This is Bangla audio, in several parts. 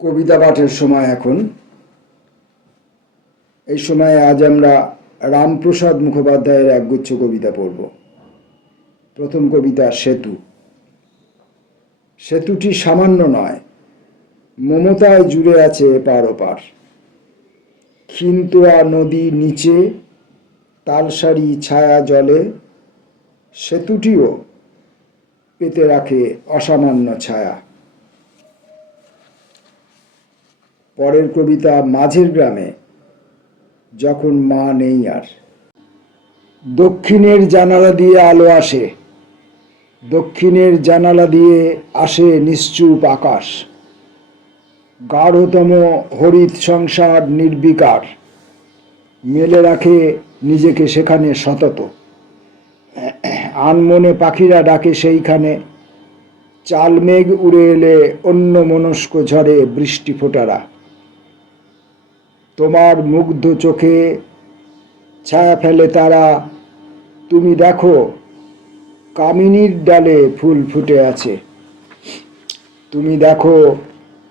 কবিতা পাঠের সময় এখন। এই সময়ে আজ আমরা রামপ্রসাদ মুখোপাধ্যায়ের একগুচ্ছ কবিতা পড়ব। প্রথম কবিতা সেতু। সেতুটি সামান্য নয়, মমতায় জুড়ে আছে এপার ওপার। খিনতোয়া নদী নিচে, তালসারি ছায়া জলে, সেতুটিও পেতে রাখে অসামান্য ছায়া। পরের কবিতা মাঝের গ্রামে, যখন মা নেই আর। দক্ষিণের জানালা দিয়ে আলো আসে, দক্ষিণের জানালা দিয়ে আসে নিশ্চুপ আকাশ। গাঢ়তম হরিত সংসার নির্বিকার, মেলে রাখে নিজেকে সেখানে সতত। আনমনে পাখিরা ডাকে সেইখানে, চাল মেঘ উড়ে এলে অন্য মনস্ক ঝরে বৃষ্টি ফোঁটারা। তোমার মুগ্ধ চোখে ছায়া ফেলে তারা, তুমি দেখো কামিনীর ডালে ফুল ফুটে আছে। তুমি দেখো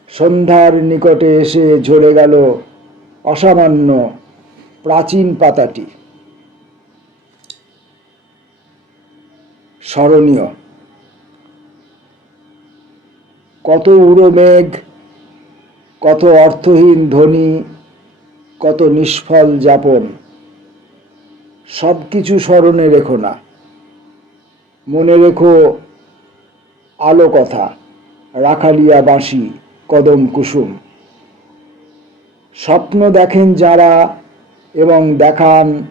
সন্ধ্যার নিকটে এসে ঝরে গেল অসামান্য প্রাচীন পাতাটি। স্মরণীয়। কত উড়ো মেঘ, কত অর্থহীন ধ্বনি, কত নিষ্ফল যাপন, সব কিছু স্মরণে রেখো না। মনে রেখো আলো কথা, রাখালিয়া বাঁশি, কদম কুসুম। স্বপ্ন দেখেন যারা এবং দেখান,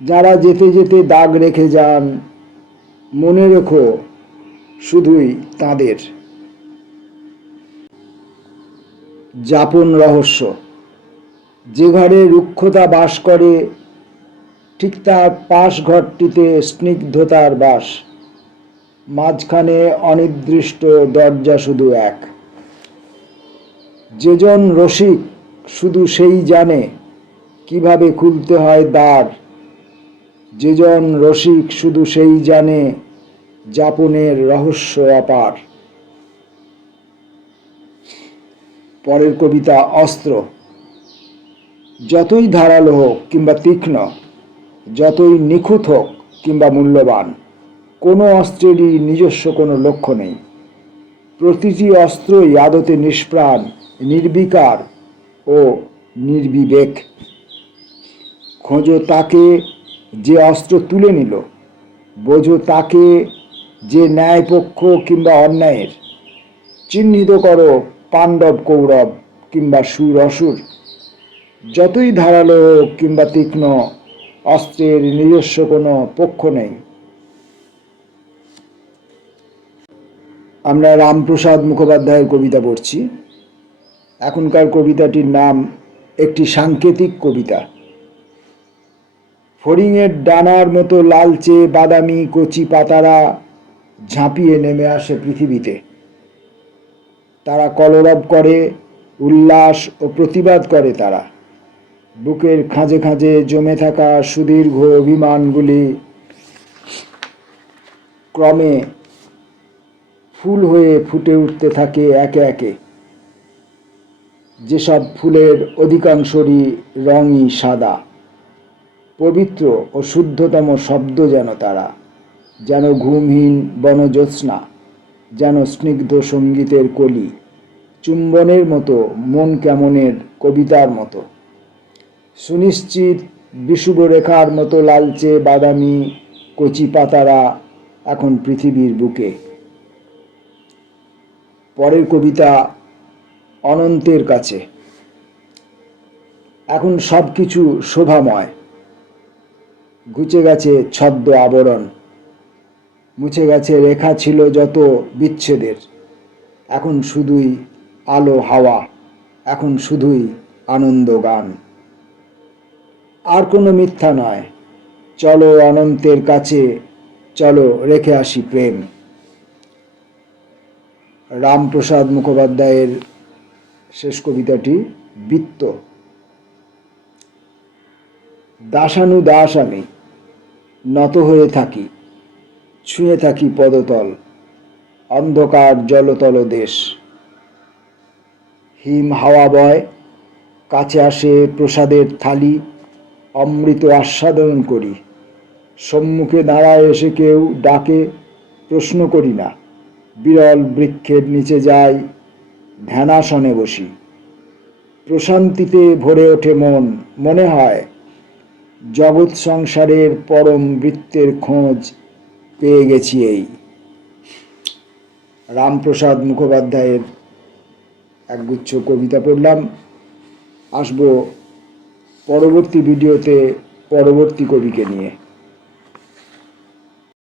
যারা যেতে যেতে দাগ রেখে যান, মনে রেখো শুধুই তাদের। যাপন রহস্য। যে ঘরে রুক্ষতা বাস করে, ঠিক তার পাশ ঘরটিতে স্নিগ্ধতার বাস। মাঝখানে অনির্দিষ্ট দরজা শুধু এক। যেজন রসিক শুধু সেই জানে কিভাবে খুলতে হয় দ্বার। যেজন রসিক শুধু সেই জানে যাপনের রহস্য অপার। পরের কবিতা অস্ত্র। যতই ধারালো হোক কিংবা তীক্ষ্ণ, যতই নিখুঁত হোক কিংবা মূল্যবান, কোনো অস্ত্রেরই নিজস্ব কোনো লক্ষ্য নেই। প্রতিটি অস্ত্রই আদতে নিষ্প্রাণ, নির্বিকার ও নির্বিবেক। খোঁজো তাকে যে অস্ত্র তুলে নিল, বোঝো তাকে যে ন্যায়পক্ষ কিংবা অন্যায়ের। চিহ্নিত করো পাণ্ডব কৌরব কিংবা সুর অসুর। যতই ধারালো হোক কিংবা তীক্ষ্ণ, অস্ত্রের নিজস্ব কোনো পক্ষ নেই। আমরা রামপ্রসাদ মুখোপাধ্যায়ের কবিতা পড়ছি। এখনকার কবিতাটির নাম একটি সাংকেতিক কবিতা। ফড়িংয়ের ডানার মতো লালচে বাদামি কচি পাতারা ঝাঁপিয়ে নেমে আসে পৃথিবীতে। তারা কলরব করে, উল্লাস ও প্রতিবাদ করে তারা। বুকের খাঁজে খাঁজে জমে থাকা সুদীর্ঘ অভিমানগুলি ক্রমে ফুল হয়ে ফুটে উঠতে থাকে একে একে। যেসব ফুলের অধিকাংশরই রঙই সাদা। পবিত্র ও শুদ্ধতম শব্দ যেন তারা, যেন ঘুমহীন বনজ্যোৎস্না, যেন স্নিগ্ধ সঙ্গীতের কলি, চুম্বনের মতো মন কেমনের কবিতার মতো। সুনিশ্চিত বিষুব রেখার মতো লালচে বাদামি কচি পাতারা এখন পৃথিবীর বুকে। পরের কবিতা অনন্তের কাছে। এখন সব কিছু শোভাময়। ঘুচে গেছে ছদ্ম আবরণ, মুছে গেছে রেখা ছিল যত বিচ্ছেদের। এখন শুধুই আলো হাওয়া, এখন শুধুই আনন্দ গান। আর কোনো মিথ্যা নয়, চলো অনন্তের কাছে, চলো রেখে আসি প্রেম। রামপ্রসাদ মুখোপাধ্যায়ের শেষ কবিতাটি বৃত্ত। দাসানুদাস আমি, নত হয়ে থাকি, ছুঁয়ে থাকি পদতল, অন্ধকার জলতল দেশ। হিম হাওয়া বয়, কাছে আসে প্রসাদের থালি, অমৃত আস্বাদন করি। সম্মুখে দাঁড়ায় এসে কেউ ডাকে, প্রশ্ন করি না। বিরল বৃক্ষের নিচে যাই, ধ্যানাসনে বসি। প্রশান্তিতে ভরে ওঠে মন, মনে হয় জগৎ সংসারের পরম বৃত্তের খোঁজ পেয়ে গেছি এই। রামপ্রসাদ মুখোপাধ্যায়ের একগুচ্ছ কবিতা পড়লাম। আসবো পরবর্তী ভিডিওতে পরবর্তী কবিকে নিয়ে।